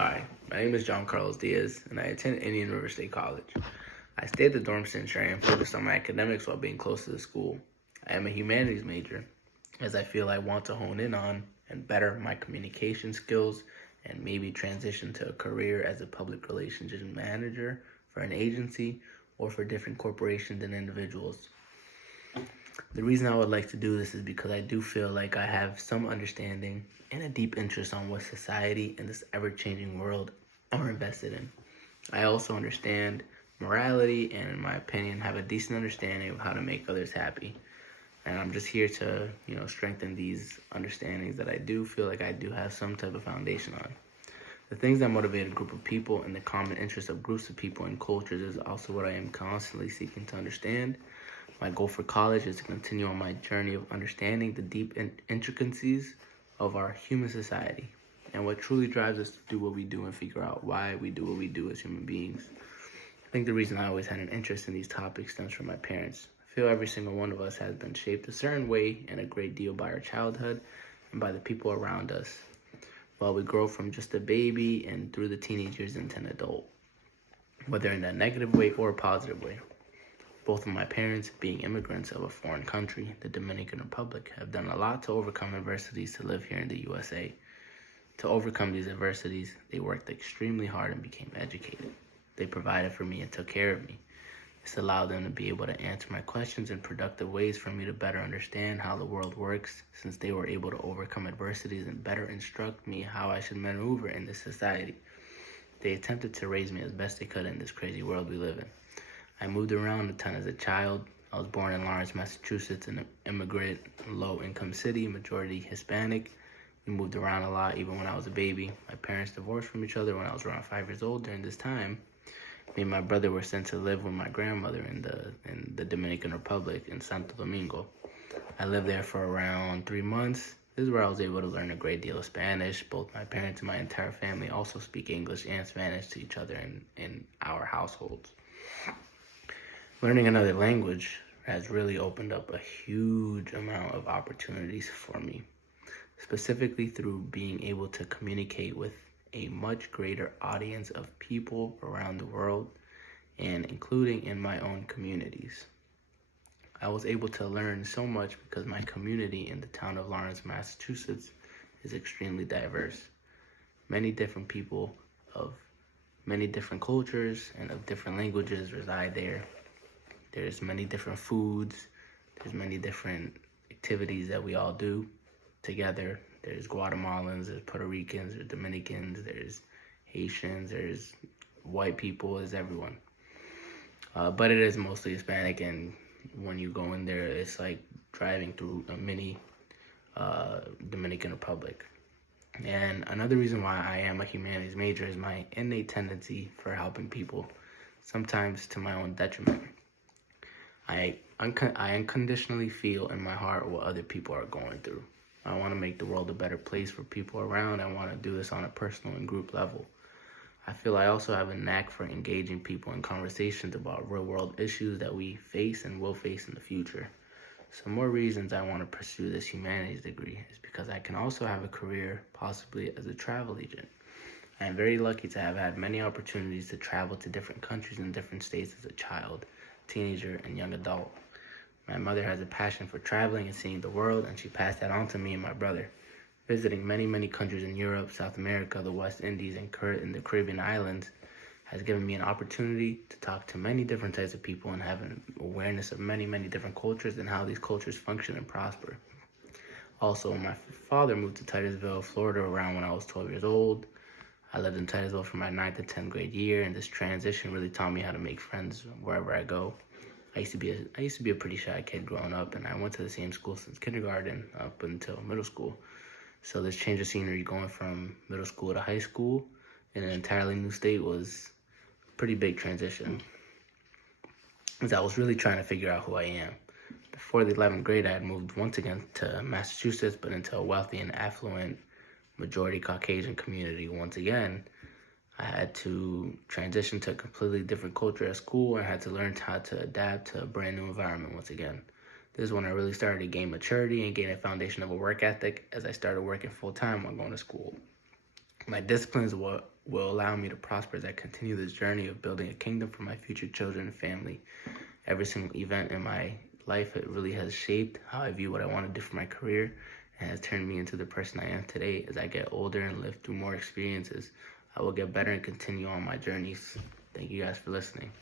Hi, my name is John Carlos Diaz, and I attend Indian River State College. I stay at the dorm center and focus on my academics while being close to the school. I am a humanities major, as I feel I want to hone in on and better my communication skills and maybe transition to a career as a public relations manager for an agency or for different corporations and individuals. The reason I would like to do this is because I do feel like I have some understanding and a deep interest on what society and this ever-changing world are invested in. I also understand morality and, in my opinion, have a decent understanding of how to make others happy. And I'm just here to, strengthen these understandings that I do feel like I do have some type of foundation on. The things that motivate a group of people and the common interests of groups of people and cultures is also what I am constantly seeking to understand. My goal for college is to continue on my journey of understanding the deep intricacies of our human society and what truly drives us to do what we do and figure out why we do what we do as human beings. I think the reason I always had an interest in these topics stems from my parents. I feel every single one of us has been shaped a certain way and a great deal by our childhood and by the people around us, while we grow from just a baby and through the teenage years into an adult, whether in a negative way or a positive way. Both of my parents, being immigrants of a foreign country, the Dominican Republic, have done a lot to overcome adversities to live here in the USA. To overcome these adversities, they worked extremely hard and became educated. They provided for me and took care of me. This allowed them to be able to answer my questions in productive ways for me to better understand how the world works, since they were able to overcome adversities and better instruct me how I should maneuver in this society. They attempted to raise me as best they could in this crazy world we live in. I moved around a ton as a child. I was born in Lawrence, Massachusetts, an immigrant, low-income city, majority Hispanic. We moved around a lot even when I was a baby. My parents divorced from each other when I was around 5 years old. During this time, me and my brother were sent to live with my grandmother in the Dominican Republic in Santo Domingo. I lived there for around 3 months. This is where I was able to learn a great deal of Spanish. Both my parents and my entire family also speak English and Spanish to each other in our households. Learning another language has really opened up a huge amount of opportunities for me, specifically through being able to communicate with a much greater audience of people around the world and including in my own communities. I was able to learn so much because my community in the town of Lawrence, Massachusetts is extremely diverse. Many different people of many different cultures and of different languages reside there. There's many different foods. There's many different activities that we all do together. There's Guatemalans, there's Puerto Ricans, there's Dominicans, there's Haitians, there's white people, there's everyone. But it is mostly Hispanic, and when you go in there, it's like driving through a mini Dominican Republic. And another reason why I am a humanities major is my innate tendency for helping people, sometimes to my own detriment. I unconditionally feel in my heart what other people are going through. I want to make the world a better place for people around. I want to do this on a personal and group level. I feel I also have a knack for engaging people in conversations about real-world issues that we face and will face in the future. Some more reasons I want to pursue this humanities degree is because I can also have a career, possibly as a travel agent. I am very lucky to have had many opportunities to travel to different countries and different states as a child, teenager, and young adult. My mother has a passion for traveling and seeing the world, and she passed that on to me and my brother. Visiting many countries in Europe, South America, the West Indies, and the Caribbean islands has given me an opportunity to talk to many different types of people and have an awareness of many different cultures and how these cultures function and prosper. Also, my father moved to Titusville, Florida around when I was 12 years old. I lived in Titusville for my 9th to 10th grade year, and this transition really taught me how to make friends wherever I go. I used to be a pretty shy kid growing up, and I went to the same school since kindergarten up until middle school. So this change of scenery going from middle school to high school in an entirely new state was a pretty big transition, as I was really trying to figure out who I am. Before the 11th grade, I had moved once again to Massachusetts, but into a wealthy and affluent majority Caucasian community once again. I had to transition to a completely different culture at school and had to learn how to adapt to a brand new environment once again. This is when I really started to gain maturity and gain a foundation of a work ethic as I started working full-time while going to school. My discipline is what will allow me to prosper as I continue this journey of building a kingdom for my future children and family. Every single event in my life, it really has shaped how I view what I want to do for my career and has turned me into the person I am today. As I get older and live through more experiences, I will get better and continue on my journeys. Thank you guys for listening.